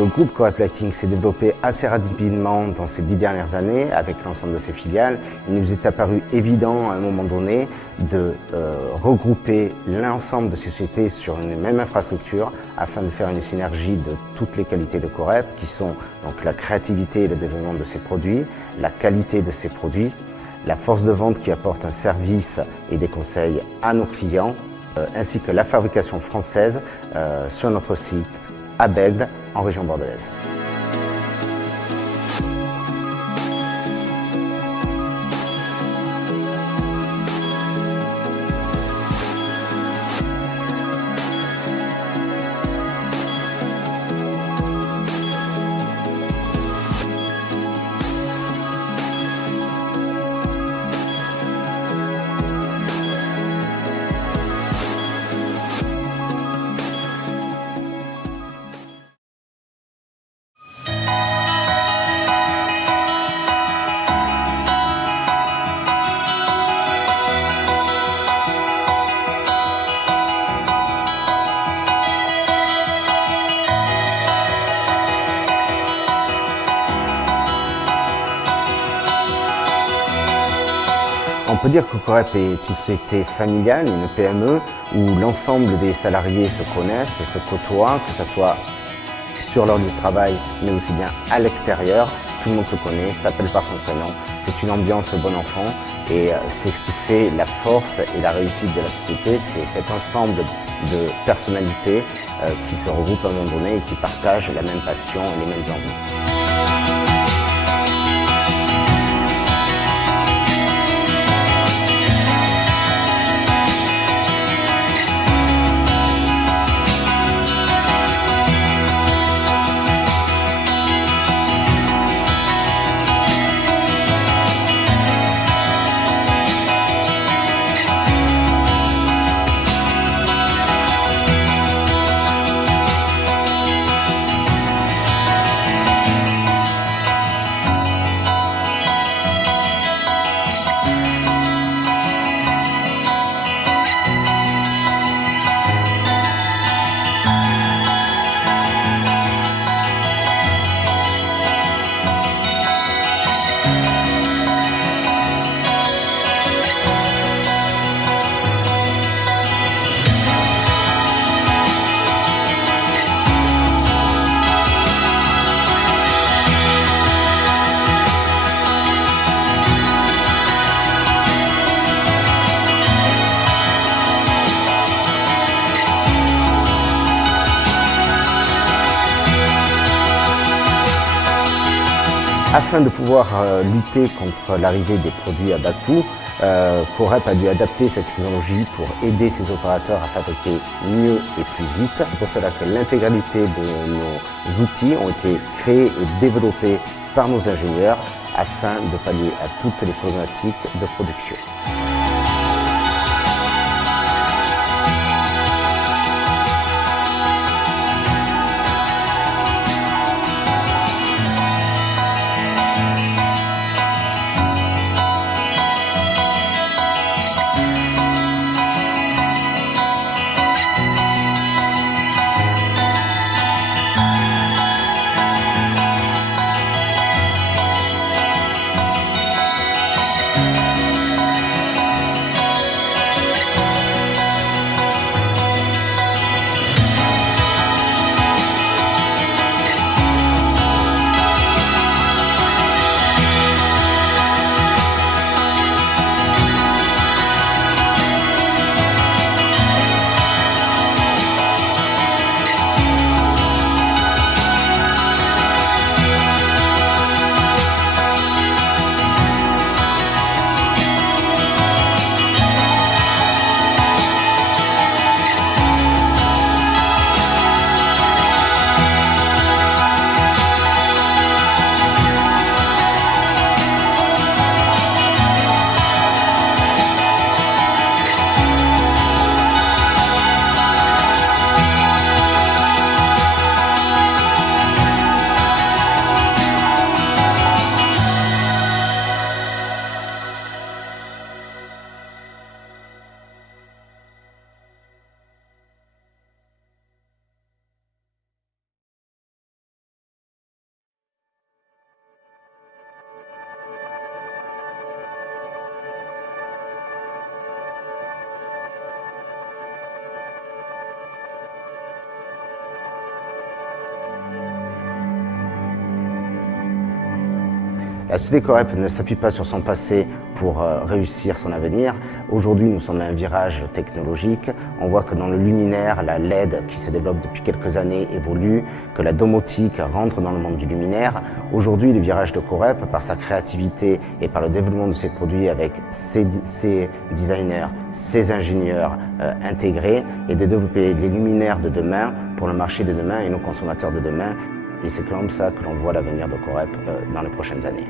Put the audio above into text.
Le groupe Corep Lighting s'est développé assez rapidement dans ces 10 dernières années avec l'ensemble de ses filiales. Il nous est apparu évident à un moment donné de regrouper l'ensemble de ces sociétés sur une même infrastructure afin de faire une synergie de toutes les qualités de Corep qui sont donc la créativité et le développement de ses produits, la qualité de ses produits, la force de vente qui apporte un service et des conseils à nos clients, ainsi que la fabrication française sur notre site à Bègles, en région bordelaise. On peut dire que Corep est une société familiale, une PME, où l'ensemble des salariés se connaissent, se côtoient, que ce soit sur leur lieu de travail, mais aussi bien à l'extérieur. Tout le monde se connaît, s'appelle par son prénom. C'est une ambiance bon enfant et c'est ce qui fait la force et la réussite de la société. C'est cet ensemble de personnalités qui se regroupent à un moment donné et qui partagent la même passion et les mêmes envies. Afin de pouvoir lutter contre l'arrivée des produits à bas coût, Corep a dû adapter cette technologie pour aider ses opérateurs à fabriquer mieux et plus vite. C'est pour cela que l'intégralité de nos outils ont été créés et développés par nos ingénieurs afin de pallier à toutes les problématiques de production. La société Corep ne s'appuie pas sur son passé pour réussir son avenir. Aujourd'hui, nous sommes à un virage technologique. On voit que dans le luminaire, la LED qui se développe depuis quelques années évolue, que la domotique rentre dans le monde du luminaire. Aujourd'hui, le virage de Corep, par sa créativité et par le développement de ses produits avec ses designers, ses ingénieurs intégrés, et de développer les luminaires de demain pour le marché de demain et nos consommateurs de demain. Et c'est comme ça que l'on voit l'avenir de Corep dans les prochaines années.